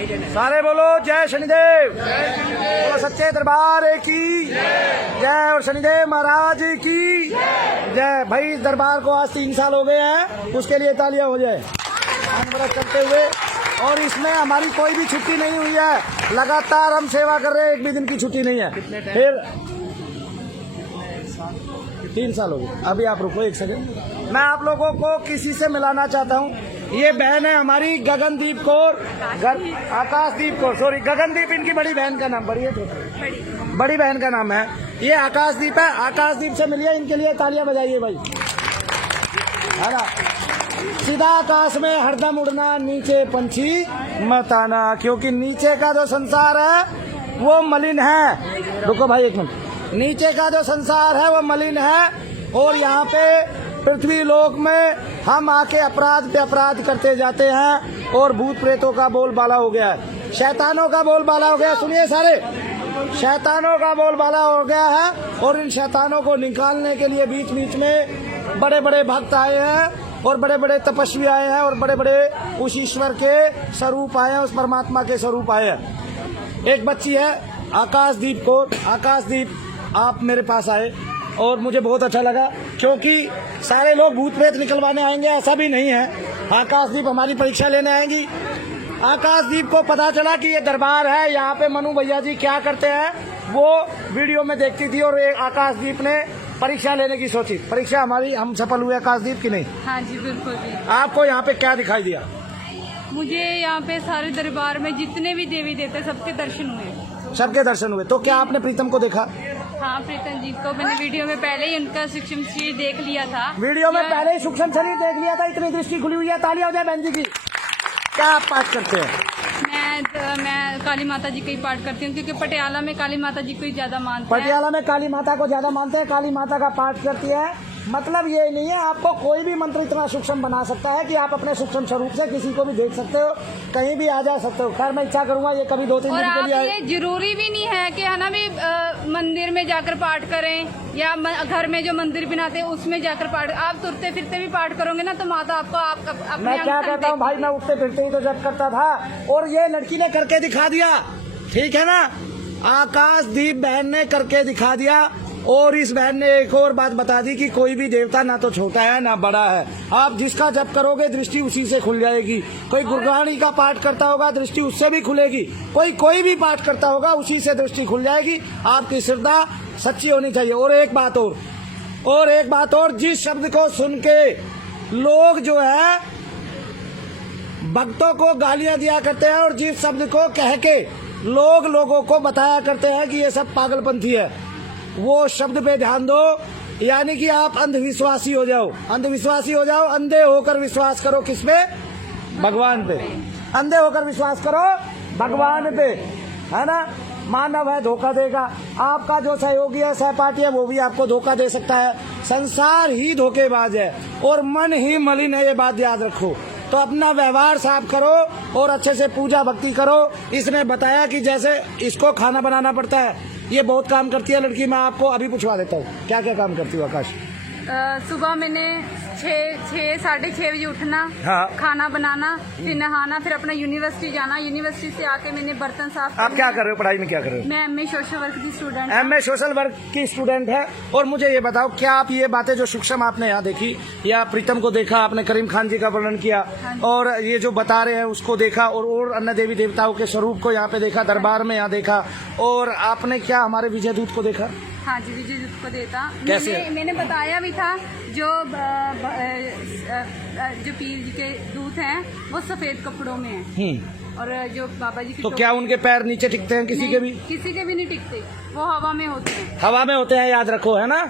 सारे बोलो जय शनिदेव, बोलो सच्चे दरबार की जय और शनिदेव महाराज की जय। भाई दरबार को आज 3 साल हो गए हैं, उसके लिए तालियां हो जाए व्रत करते हुए। और इसमें हमारी कोई भी छुट्टी नहीं हुई है, लगातार हम सेवा कर रहे हैं, एक भी दिन की छुट्टी नहीं है। फिर 3 साल हो गए। अभी आप रुको एक सेकंड, मैं आप लोगों को किसी से मिलाना चाहता हूँ। ये बहन है हमारी गगनदीप कौर, आकाशदीप कौर, सॉरी गगनदीप इनकी बड़ी बहन का नाम, बड़ी बहन का नाम है। ये आकाशदीप है, आकाशदीप से मिलिए, इनके लिए तालियां बजाइए भाई, है ना। सीधा आकाश में हरदम उड़ना, नीचे पंछी मत आना, क्योंकि नीचे का जो संसार है वो मलिन है। रुको भाई एक मिनट, नीचे का जो संसार है वो मलिन है, और यहाँ पे पृथ्वी लोक में हम आके अपराध पे अपराध करते जाते हैं, और भूत प्रेतों का बोलबाला हो गया है, शैतानों का बोलबाला हो गया। सुनिए सारे, शैतानों का बोलबाला हो गया है, और इन शैतानों को निकालने के लिए बीच बीच में बड़े बड़े भक्त आए हैं, और बड़े बड़े तपस्वी आए हैं, और बड़े बड़े उस ईश्वर के स्वरूप आए हैं, उस परमात्मा के स्वरूप आए हैं। एक बच्ची है आकाशदीप कौर। आकाशदीप, आप मेरे पास आए और मुझे बहुत अच्छा लगा, क्योंकि सारे लोग भूत प्रेत निकलवाने आएंगे ऐसा भी नहीं है। आकाशदीप हमारी परीक्षा लेने आएंगी। आकाशदीप को पता चला कि ये दरबार है, यहाँ पे मनु भैया जी क्या करते हैं वो वीडियो में देखती थी, और आकाशदीप ने परीक्षा लेने की सोची। परीक्षा हमारी, हम सफल हुए आकाशदीप की नहीं? हाँ जी बिल्कुल जी। आपको यहाँ पे क्या दिखाई दिया? मुझे यहाँ पे सारे दरबार में जितने भी देवी देवता सबके दर्शन हुए। सबके दर्शन हुए। तो क्या आपने प्रीतम को देखा? हाँ, प्रीतम जी को मैंने वीडियो में पहले ही उनका सूक्ष्म शरीर देख लिया था। वीडियो में पहले ही सूक्ष्म शरीर देख लिया था, इतनी दृष्टि खुली हुई है। तालियां हो जाए बहन जी की। क्या आप पाठ करते हैं? मैं काली माता जी का ही पाठ करती हूँ, क्योंकि पटियाला में काली माता जी को ही ज्यादा मानते हैं। पटियाला में काली माता को ज्यादा मानते हैं, काली माता का पाठ करती है। मतलब ये नहीं है आपको कोई भी मंत्र इतना सूक्ष्म बना सकता है कि आप अपने सूक्ष्म स्वरूप से किसी को भी देख सकते हो, कहीं भी आ जा सकते हो। खैर मैं इच्छा करूंगा ये कभी 2-3 दिन के लिए। ये जरूरी भी नहीं है कि है ना भी मंदिर में जाकर पाठ करें, या घर में जो मंदिर बनाते हैं उसमें जाकर पाठ। आप तुरते फिरते भी पाठ करोगे ना तो माता आपको मैं क्या कहता हूँ भाई, मैं उठते फिरते ही तो जब करता था, और ये लड़की ने करके दिखा दिया, ठीक है ना। आकाशदीप बहन ने करके दिखा दिया, और इस बहन ने एक और बात बता दी कि कोई भी देवता ना तो छोटा है ना बड़ा है। आप जिसका जप करोगे दृष्टि उसी से खुल जाएगी। कोई गुरगाणी का पाठ करता होगा दृष्टि उससे भी खुलेगी, कोई भी पाठ करता होगा उसी से दृष्टि खुल जाएगी। आपकी श्रद्धा सच्ची होनी चाहिए। और एक बात और, जिस शब्द को सुन के लोग जो है भक्तों को गालियां दिया करते हैं, और जिस शब्द को कह के लोगों को बताया करते हैं कि ये सब पागलपंथी है, वो शब्द पे ध्यान दो। यानी कि आप अंधविश्वासी हो जाओ, अंधे होकर विश्वास करो। किस पे? भगवान पे। अंधे होकर विश्वास करो भगवान पे, है ना। मानव है, धोखा देगा। आपका जो सहयोगी है, सहपाठी है, वो भी आपको धोखा दे सकता है। संसार ही धोखेबाज है और मन ही मलिन है, ये बात याद रखो। तो अपना व्यवहार साफ करो और अच्छे से पूजा भक्ति करो। इसने बताया कि जैसे इसको खाना बनाना पड़ता है, ये बहुत काम करती है लड़की। मैं आपको अभी पूछवा देता हूँ क्या क्या काम करती हूँ। आकाश, सुबह मैंने 6-6:30 बजे उठना, हाँ। खाना बनाना, फिर नहाना, फिर अपना यूनिवर्सिटी जाना। यूनिवर्सिटी से आके मैंने बर्तन साफ। आप क्या कर रहे हो? पढ़ाई में क्या कर रहे हो? मैं एमए सोशल वर्क की स्टूडेंट। एमए सोशल वर्क की स्टूडेंट है। और मुझे ये बताओ, क्या आप ये बातें जो सूक्ष्म आपने यहाँ देखी, या प्रीतम को देखा, आपने करीम खान जी का वर्णन किया, और ये जो बता रहे हैं उसको देखा, और अन्य देवी देवताओं के स्वरूप को यहाँ पे देखा, दरबार में यहाँ देखा, और आपने क्या हमारे विजय दूत को देखा? हाँ जी, विजय दूत को देता। कैसे? मैंने बताया भी था, जो पीर जी के दूत हैं वो सफेद कपड़ों में हैं, और जो बाबा जी की तो क्या उनके पैर नीचे टिकते हैं? किसी के भी नहीं टिकते, वो हवा में होते हैं। हवा में होते हैं, याद रखो, है ना।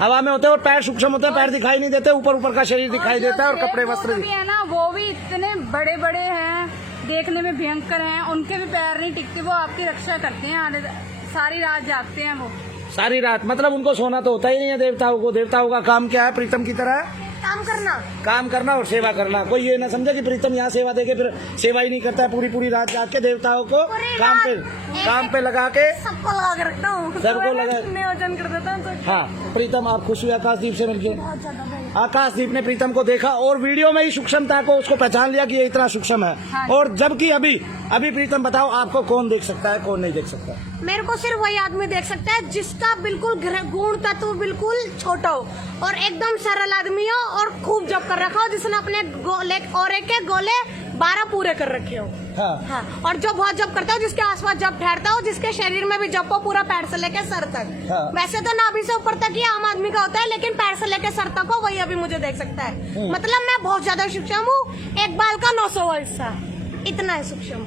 हवा में होते हैं और पैर सूक्ष्म होते हैं, पैर दिखाई नहीं देते, ऊपर का शरीर दिखाई देता है, और कपड़े वस्त्र भी है ना, वो भी इतने बड़े बड़े हैं, देखने में भयंकर हैं। उनके भी पैर नहीं टिकते, वो आपकी रक्षा करते हैं, सारी रात जागते हैं वो। सारी रात, मतलब उनको सोना तो होता ही नहीं है देवताओं को। देवताओं का काम क्या है? प्रीतम की तरह काम करना और सेवा करना। कोई ये ना समझे कि प्रीतम यहाँ सेवा देके फिर सेवा ही नहीं करता है, पूरी रात जाग के देवताओं को काम पे। काम पे लगा के सबको लगा के रखता हूँ, सबको लगा- नियोजन कर देता हूँ तो हाँ प्रीतम आप खुश हुए आकाशदीप से मिलके? बहुत ज्यादा भाई। आकाशदीप ने प्रीतम को देखा और वीडियो में ही सूक्ष्मता को उसको पहचान लिया कि ये इतना सूक्ष्म है। हाँ। और जबकि अभी अभी प्रीतम बताओ आपको कौन देख सकता है कौन नहीं देख सकता? मेरे को सिर्फ वही आदमी देख सकता है जिसका बिल्कुल गुण तत्व बिल्कुल छोटा हो और एकदम सरल आदमी हो और खूब जप कर रखा हो, जिसने अपने गोले और एक गोले 12 पूरे कर रखे हो। हाँ हाँ, और जो बहुत जप करता हो, जिसके आसपास जप ठहरता हो, जिसके शरीर में भी जप हो पूरा पैर से लेके सर तक। हाँ। वैसे तो नाभि से ऊपर तक ही आम आदमी का होता है, लेकिन पैर से लेके सर तक हो वही अभी मुझे देख सकता है। मतलब मैं बहुत ज्यादा सूक्ष्म हूँ, एक बाल का 900 हिस्सा, इतना है सूक्ष्म।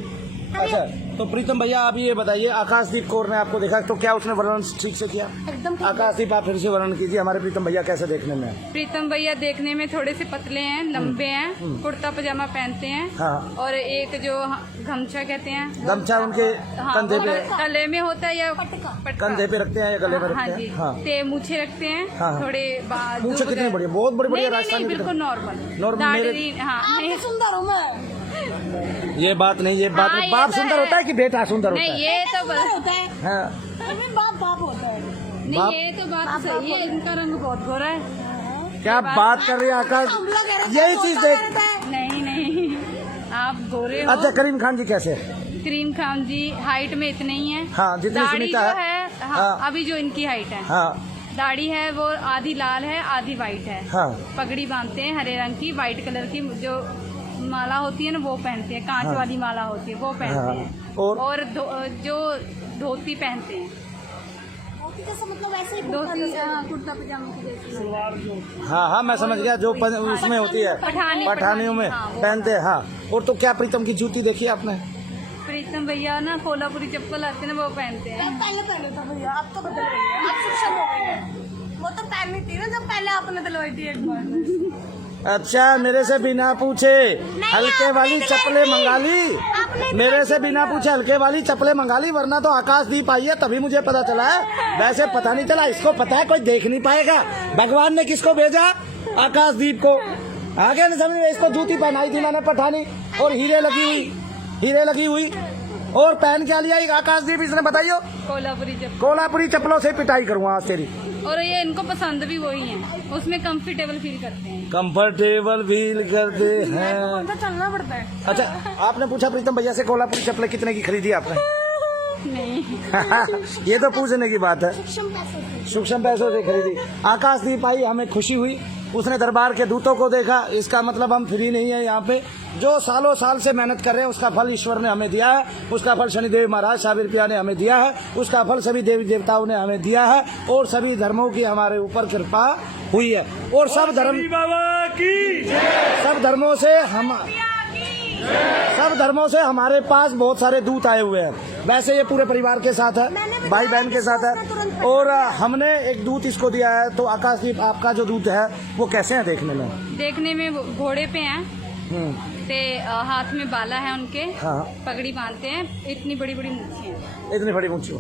अच्छा तो प्रीतम भैया आप ये बताइए आकाशदीप कौर ने आपको देखा तो क्या उसने वर्णन ठीक से किया? एकदम ठीक। आकाशदीप आप फिर से वर्णन कीजिए हमारे प्रीतम भैया कैसे देखने में है? प्रीतम भैया देखने में थोड़े से पतले हैं, लंबे हैं, कुर्ता पजामा पहनते हैं हाँ। और एक जो गमछा कहते हैं गमछा उनके हाँ, कंधे वो पे गले में होता है या पटका? कंधे पे रखते हैं या गले पे हाँ रखते जी, हैं? हाँ ते मूछे रखते हैं हाँ। थोड़े बाल मूछें कितनी बड़ी हैं? बहुत बड़ी-बड़ी नहीं, राजस्थानी नहीं, की बिल्कुल तरह। नॉर्मल नॉर्मल मेरे- दाढ़ी, हाँ नहीं, सुंदर हूँ मैं। ये बात नहीं ये बात हाँ, नहीं। ये बाप तो सुंदर है। होता है कि बेटा सुंदर होता नहीं है? ये तो सुंदर होता है, हाँ बाप बाप होता है। नहीं बाप- ये तो बात सही है, इनका रंग बहुत गोरा है। क्या बात कर रही है आकाश? हम लोग कह रहे थे, यही चीज होता देख। रहता है। नहीं नहीं आप गोरे हो। अच्छा करीम खान जी कैसे? करीम खान जी हाइट में इतने ही हैं। हाँ, जितनी दाढ़ी सुनीता जो है। है हाँ, हाँ। अभी जो इनकी हाइट है हाँ दाढ़ी है वो आधी लाल है आधी वाइट है। हाँ पगड़ी बांधते हैं हरे रंग की, वाइट कलर की जो माला होती है ना वो पहनते हैं, कांच हाँ। वाली माला होती है वो पहनते हाँ। हैं और जो धोती पहनते हैं, धोती जैसा मतलब ऐसे ही धोती कुर्ता पजामा की जैसी। हाँ हाँ मैं समझ गया जो उसमें होती है पठानियों में हाँ, वो पहनते हैं। हाँ और तो क्या प्रीतम की जूती देखी आपने? प्रीतम भैया ना कोल्हापुरी चप्पल आते हैं ना वो पहनते हैं। पहले पहले था भैया, अब तो बदल गई है, अब सूक्ष्म हो गई है। वो तो पहननी थी ना जब पहले आपने दिलवाई थी एक बार। अच्छा मेरे से बिना पूछे हल्के वाली चप्पलें मंगा ली? मेरे से बिना पूछे हल्के वाली चप्पलें मंगा ली? वरना तो आकाशदीप आई है तभी मुझे पता चला है, वैसे पता नहीं चला। इसको पता है कोई देख नहीं पाएगा। भगवान ने किसको भेजा? आकाशदीप को। आगे नहीं समझ में, इसको जूती पहनाई थी मैंने पठानी और हीरे लगी हुई और पहन क्या लिया आकाशदीप इसने बताइयो? कोल्हापुरी चप्पल। कोल्हापुरी चप्पलों से पिटाई करूंगा आज तेरी। और ये इनको पसंद भी वही है, उसमें कंफर्टेबल फील करते हैं। कंफर्टेबल फील करते हैं। तो चलना पड़ता है। अच्छा आपने पूछा प्रीतम भैया से कोल्हापुरी चप्पलें कितने की खरीदी आपने? नहीं ये तो पूछने की बात है। सूक्ष्म पैसों से। सूक्ष्म पैसों से खरीदी। आकाशदीप आई, हमें खुशी हुई, उसने दरबार के दूतों को देखा। इसका मतलब हम फ्री नहीं है यहाँ पे, जो सालों साल से मेहनत कर रहे हैं उसका फल ईश्वर ने हमें दिया है, उसका फल शनिदेव महाराज साबिर पिया ने हमें दिया है, उसका फल सभी देवी देवताओं ने हमें दिया है और सभी धर्मों की हमारे ऊपर कृपा हुई है। और सब धर्मों से हमारे पास बहुत सारे दूत आए हुए हैं। वैसे ये पूरे परिवार के साथ है, भाई बहन के साथ है और हमने एक दूत इसको दिया है। तो आकाशदीप आपका जो दूत है वो कैसे है देखने में? देखने में वो घोड़े पे हैं ते हाथ में बाला है उनके, हाँ पगड़ी बांधते हैं, इतनी बड़ी बड़ी मूछें हैं, इतनी बड़ी ऊंची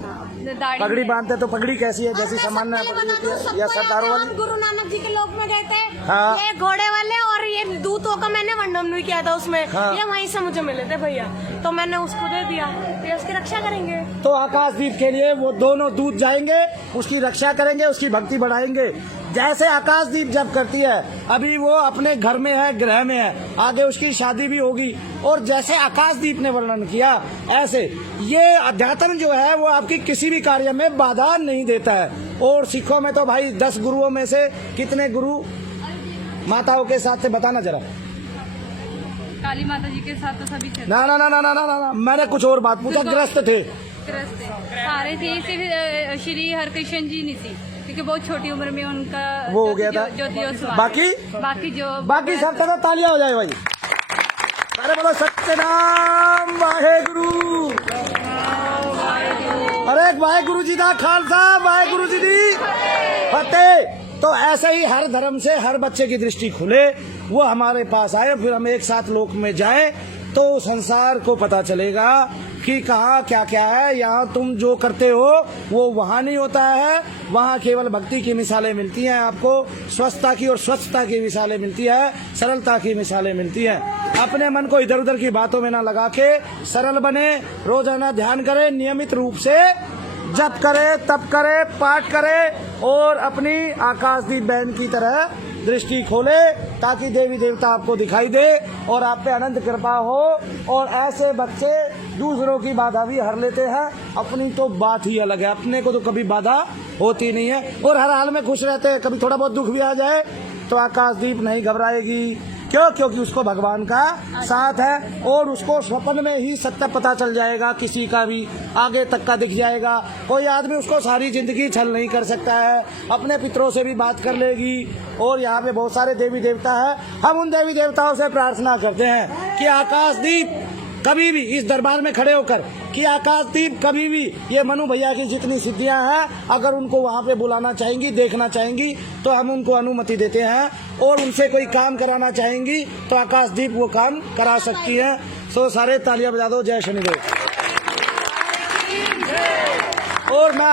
दाढ़ी पगड़ी है। बांधते तो पगड़ी कैसी है? जैसी और मैं सामान्य सबको पगड़ी ये होती बता है दूं, या सबको सरदारों ये वाली? हम गुरु नानक जी के लोक में गए थे। हाँ। ये घोड़े वाले और ये दूतों का मैंने वर्णन भी किया था उसमें। हाँ। ये वहीं से मुझे मिले थे भैया, तो मैंने उसको दे दिया, ये उसकी रक्षा करेंगे। तो आकाशदीप के लिए वो दोनों दूत जाएंगे, उसकी रक्षा करेंगे, उसकी भक्ति बढ़ाएंगे। जैसे आकाशदीप जब करती है, अभी वो अपने घर में है, गृह में है, आगे उसकी शादी भी होगी। और जैसे आकाशदीप ने वर्णन किया ऐसे ये अध्यात्म जो है वो आपकी किसी भी कार्य में बाधा नहीं देता है। और सिखों में तो भाई 10 गुरुओं में से कितने गुरु माताओं के साथ थे बताना जरा? काली माता जी के साथ तो सभी थे। ना ना ना ना ना ना ना, मैंने कुछ और बात पूछा। ग्रस्त थे सारे थे, सिर्फ श्री हरकृष्ण जी नहीं थी क्योंकि बहुत छोटी उम्र में उनका वो हो गया था। बाकी सब तरह तालियां हो जाए भाई। अरे बोलो सत्यनाम वाहेगुरु। अरे वाहेगुरु जी दा खालसा, वाहेगुरु जी दी फतेह। तो ऐसे ही हर धर्म से हर बच्चे की दृष्टि खुले, वो हमारे पास आए, फिर हम एक साथ लोक में जाएं तो संसार को पता चलेगा कि कहाँ क्या क्या है। यहाँ तुम जो करते हो वो वहाँ नहीं होता है। वहाँ केवल भक्ति की मिसालें मिलती हैं आपको, स्वस्थता की और स्वच्छता की मिसालें मिलती है, सरलता की मिसालें मिलती हैं। अपने मन को इधर उधर की बातों में ना लगा के सरल बने, रोजाना ध्यान करें, नियमित रूप से जप करे, तप करे, पाठ करे और अपनी आकाशदीप बहन की तरह दृष्टि खोले ताकि देवी देवता आपको दिखाई दे और आप पे अनंत कृपा हो। और ऐसे बच्चे दूसरों की बाधा भी हर लेते हैं, अपनी तो बात ही अलग है, अपने को तो कभी बाधा होती नहीं है और हर हाल में खुश रहते हैं। कभी थोड़ा बहुत दुख भी आ जाए तो आकाशदीप नहीं घबराएगी। क्यों? क्योंकि उसको भगवान का साथ है और उसको स्वप्न में ही सत्य पता चल जाएगा, किसी का भी आगे तक का दिख जाएगा। कोई आदमी उसको सारी जिंदगी छल नहीं कर सकता है, अपने पितरों से भी बात कर लेगी। और यहाँ पे बहुत सारे देवी देवता है। हम उन देवी देवताओं से प्रार्थना करते हैं कि आकाशदीप कभी भी इस दरबार में खड़े होकर कि आकाशदीप कभी भी ये मनु भैया की जितनी सिद्धियां हैं अगर उनको वहाँ पे बुलाना चाहेंगी, देखना चाहेंगी तो हम उनको अनुमति देते हैं। और उनसे कोई काम कराना चाहेंगी तो आकाशदीप वो काम करा सकती है। सो सारे तालियां बजा दो, जय शनिदेव। और मैं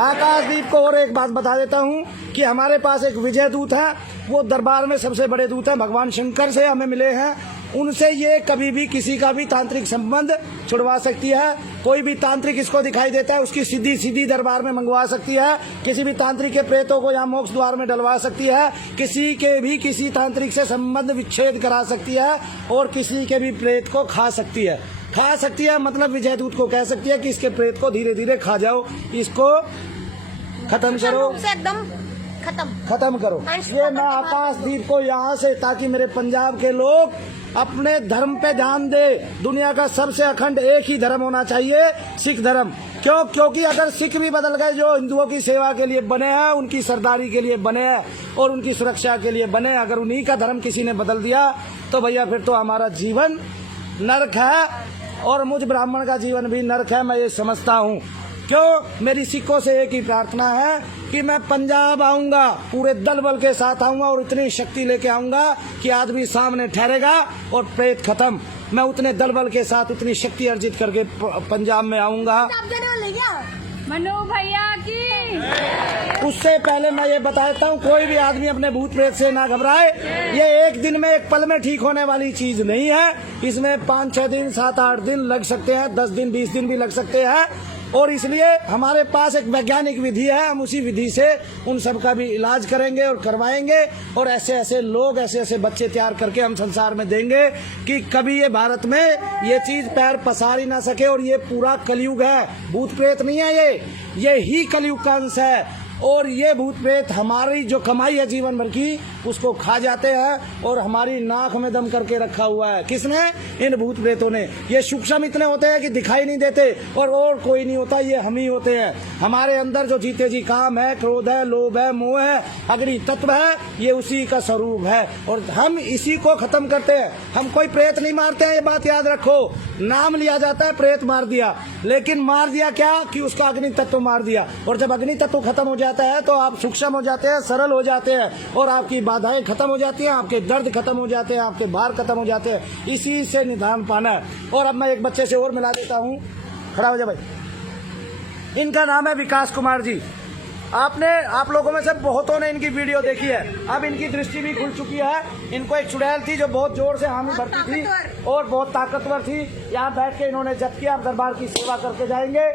आकाशदीप को और एक बात बता देता हूँ कि हमारे पास एक विजय दूत है, वो दरबार में सबसे बड़े दूत हैं, भगवान शंकर से हमें मिले हैं। उनसे ये कभी भी किसी का भी तांत्रिक संबंध छुड़वा सकती है। कोई भी तांत्रिक इसको दिखाई देता है उसकी सीधी दरबार में मंगवा सकती है। किसी भी तांत्रिक के प्रेतों को यहाँ मोक्ष द्वार में डलवा सकती है। किसी के भी किसी तांत्रिक से संबंध विच्छेद करा सकती है और किसी के भी प्रेत को खा सकती है। मतलब विजय दूत को कह सकती है कि इसके प्रेत को धीरे धीरे खा जाओ, इसको खत्म करो, एकदम खत्म करो। ये मैं आकाशदीप को यहाँ से, ताकि मेरे पंजाब के लोग अपने धर्म पे ध्यान दे। दुनिया का सबसे अखंड एक ही धर्म होना चाहिए, सिख धर्म। क्यों? क्योंकि अगर सिख भी बदल गए, जो हिंदुओं की सेवा के लिए बने हैं, उनकी सरदारी के लिए बने हैं और उनकी सुरक्षा के लिए बने, अगर उन्हीं का धर्म किसी ने बदल दिया तो भैया फिर तो हमारा जीवन नरक है और मुझ ब्राह्मण का जीवन भी नरक है, मैं ये समझता हूँ। क्यों? मेरी सिखों से एक ही प्रार्थना है कि मैं पंजाब आऊंगा, पूरे दल बल के साथ आऊंगा और इतनी शक्ति लेके आऊंगा कि आदमी सामने ठहरेगा और प्रेत खत्म। मैं उतने दल बल के साथ उतनी शक्ति अर्जित करके पंजाब में आऊंगा। मनु भैया की। उससे पहले मैं ये बता देता हूँ, कोई भी आदमी अपने भूत प्रेत से ना घबराए। ये एक दिन में, एक पल में ठीक होने वाली चीज नहीं है। इसमें 5-6 दिन, 7-8 दिन लग सकते हैं, 10 दिन 20 दिन भी लग सकते हैं। और इसलिए हमारे पास एक वैज्ञानिक विधि है, हम उसी विधि से उन सब का भी इलाज करेंगे और करवाएंगे। और ऐसे ऐसे लोग, ऐसे ऐसे बच्चे तैयार करके हम संसार में देंगे कि कभी ये भारत में ये चीज पैर पसार ही ना सके। और ये पूरा कलयुग है, भूत प्रेत नहीं है, ये ही कलयुग का अंश है। और ये भूत प्रेत हमारी जो कमाई है जीवन भर की, उसको खा जाते हैं और हमारी नाक में दम करके रखा हुआ है। किसने? इन भूत प्रेतों ने। ये सूक्ष्म इतने होते हैं कि दिखाई नहीं देते और कोई नहीं होता, ये हम ही होते हैं। हमारे अंदर जो जीते जी काम है, क्रोध है, लोभ है, मोह है, अग्नि तत्व है, ये उसी का स्वरूप है और हम इसी को खत्म करते हैं। हम कोई प्रेत नहीं मारते हैं, ये बात याद रखो। नाम लिया जाता है प्रेत मार दिया, लेकिन मार दिया क्या? कि उसका अग्नि तत्व मार दिया। और जब अग्नि तत्व खत्म हो जाता है तो आप सूक्ष्म हो जाते हैं, सरल हो जाते हैं और आपकी बाधाएं खत्म हो जाती हैं, आपके दर्द खत्म हो जाते हैं, आपके भार खत्म हो जाते हैं। इसी से निदान पाना है। और अब मैं एक बच्चे से और मिला देता हूँ, खड़ा हो जा भाई। इनका नाम है विकास कुमार जी। आप लोगों में से बहुतों ने इनकी वीडियो देखी है। अब इनकी दृष्टि भी खुल चुकी है। इनको एक चुड़ैल थी जो बहुत जोर से हामी भरती थी और बहुत ताकतवर थी। यहाँ बैठ के इन्होंने जप किया, दरबार की सेवा करके जाएंगे।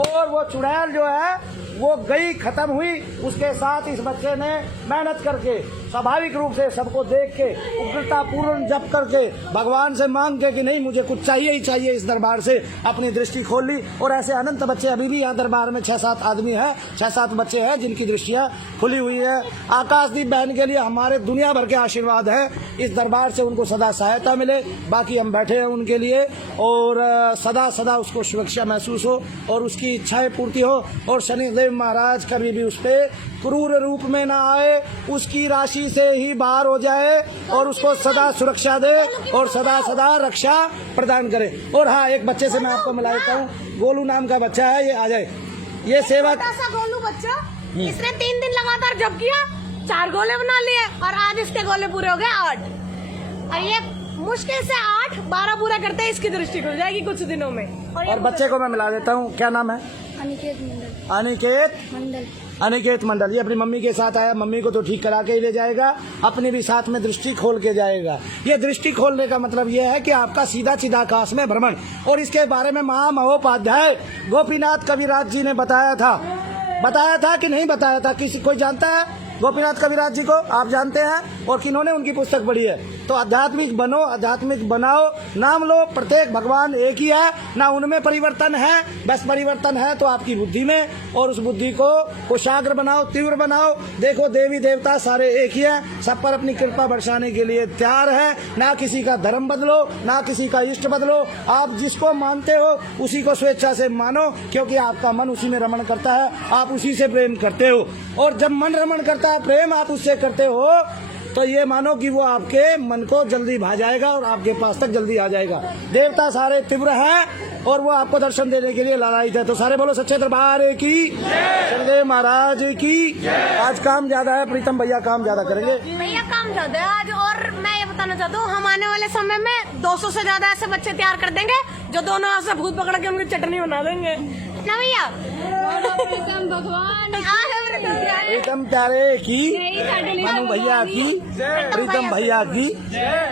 और वो चुड़ैल जो है वो गई, खत्म हुई। उसके साथ इस बच्चे ने मेहनत करके, स्वाभाविक रूप से सबको देख के, उग्रता पूर्ण जप करके, भगवान से मांग के कि नहीं मुझे कुछ चाहिए ही चाहिए, इस दरबार से अपनी दृष्टि खोल ली। और ऐसे अनंत बच्चे अभी भी यहाँ दरबार में 6-7 आदमी हैं, 6-7 बच्चे हैं जिनकी दृष्टियाँ खुली हुई है। आकाशदीप बहन के लिए हमारे दुनिया भर के आशीर्वाद है। इस दरबार से उनको सदा सहायता मिले। बाकी हम बैठे हैं उनके लिए और सदा सदा उसको सुरक्षा महसूस हो और उसकी इच्छाएं पूर्ति हो और शनिदेव महाराज कभी भी उस पे क्रूर रूप में ना आए, उसकी राशि से ही बाहर हो जाए और उसको सदा सुरक्षा दे और सदा सदा रक्षा प्रदान करे। और हाँ, एक बच्चे से मैं आपको मिला देता हूँ, गोलू नाम का बच्चा है, ये आ जाए। ये सेवा गोलू बच्चा, इसने 3 दिन लगातार जप किया, 4 गोले बना लिए और आज इसके गोले पूरे हो गए 8। और ये मुश्किल से 8-12 पूरा करते हैं, इसकी दृष्टि खुल जाएगी कुछ दिनों में। और बच्चे को मैं मिला देता हूँ, क्या नाम है? अनिकेत मंडल। अनिकेत मंडल। ये अपनी मम्मी के साथ आया, मम्मी को तो ठीक करा के ही ले जाएगा, अपनी भी साथ में दृष्टि खोल के जाएगा। ये दृष्टि खोलने का मतलब ये है कि आपका सीधा चिदाकाश में भ्रमण। और इसके बारे में महामहोपाध्याय गोपीनाथ कविराज जी ने बताया था कि नहीं बताया था? किसी कोई जानता है गोपीनाथ कविराज जी को? आप जानते हैं? और किन्होंने उनकी पुस्तक पढ़ी है? तो आध्यात्मिक बनो, आध्यात्मिक बनाओ, नाम लो, प्रत्येक भगवान एक ही है, ना उनमें परिवर्तन है, बस परिवर्तन है तो आपकी बुद्धि में, और उस बुद्धि को कुशाग्र बनाओ, तीव्र बनाओ। देखो देवी देवता सारे एक ही है, सब पर अपनी कृपा बरसाने के लिए तैयार है। ना किसी का धर्म बदलो, ना किसी का इष्ट बदलो, आप जिसको मानते हो उसी को स्वेच्छा से मानो, क्योंकि आपका मन उसी में रमण करता है, आप उसी से प्रेम करते हो। और जब मन रमण करता है, प्रेम आप उससे करते हो, तो ये मानो कि वो आपके मन को जल्दी भा जाएगा और आपके पास तक जल्दी आ जाएगा। देवता सारे तीव्र हैं और वो आपको दर्शन देने के लिए लालायित है। तो सारे बोलो सच्चे दरबार की, चंदेव महाराज की। आज काम ज्यादा है, प्रीतम भैया काम ज्यादा करेंगे। भैया काम ज्यादा है आज। और मैं ये बताना चाहता हूँ, हम आने वाले समय में 200 से ज्यादा ऐसे बच्चे तैयार कर देंगे जो दोनों हाथ से भूत पकड़ के उनकी चटनी बना देंगे ना भैया। भगवान प्रीतम प्यारे की, मनु भैया की, प्रीतम भैया की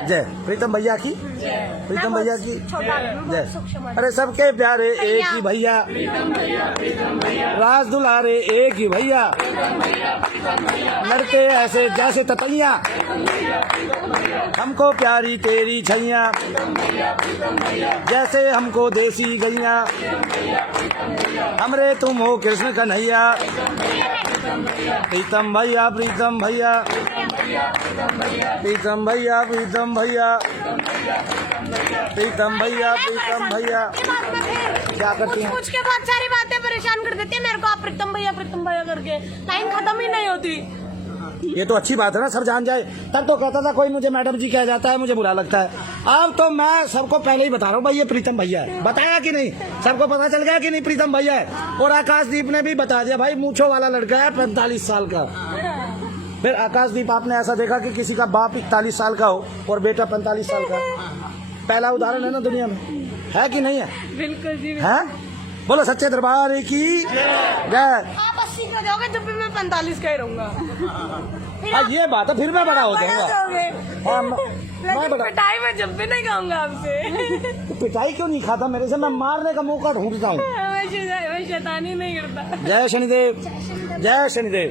जय, प्रीतम भैया की, प्रीतम भैया की जय। अरे सबके प्यारे एक ही भैया, राज दुलारे एक ही भैया, लड़के ऐसे जैसे ततैया, हमको प्यारी तेरी छैया, जैसे हमको देसी गैया, हमरे तुम हो कृष्ण कन्हैया। प्रीतम भैया, प्रीतम भैया, प्रीतम भैया, प्रीतम भैया, प्रीतम भैया, प्रीतम भैया। क्या करती हैं? कुछ के बाद सारी बातें परेशान कर देती है मेरे को, आप प्रीतम भैया करके, टाइम खत्म ही नहीं होती। ये तो अच्छी बात है ना, सब जान जाए। तब तो कहता था कोई मुझे मैडम जी कह जाता है, मुझे बुरा लगता है। अब तो मैं सबको पहले ही बता रहा हूँ भाई, ये प्रीतम भैया है। बताया कि नहीं? सबको पता चल गया कि नहीं प्रीतम भैया है? और आकाशदीप ने भी बता दिया भाई, मूंछों वाला लड़का है 45 साल का। फिर आकाशदीप, आपने ऐसा देखा कि किसी का बाप 41 साल का हो और बेटा 45 साल का? पहला उदाहरण है ना दुनिया में, है कि नहीं है? बिल्कुल जी। है? बोलो सच्चे दरबार की जय। आप 80 का जाओगे जब भी मैं 45 का ही रहूंगा। हाँ ये बात है, फिर मैं बड़ा हो जाऊंगा। हाँ, मैं बड़ा। पिटाई में जब भी नहीं खाऊंगा आपसे। तो पिटाई क्यों नहीं खाता मेरे से? मैं मारने का मौका ढूंढता हूँ। मैं शैतानी नहीं करता। जय शनिदेव, जय शनिदेव।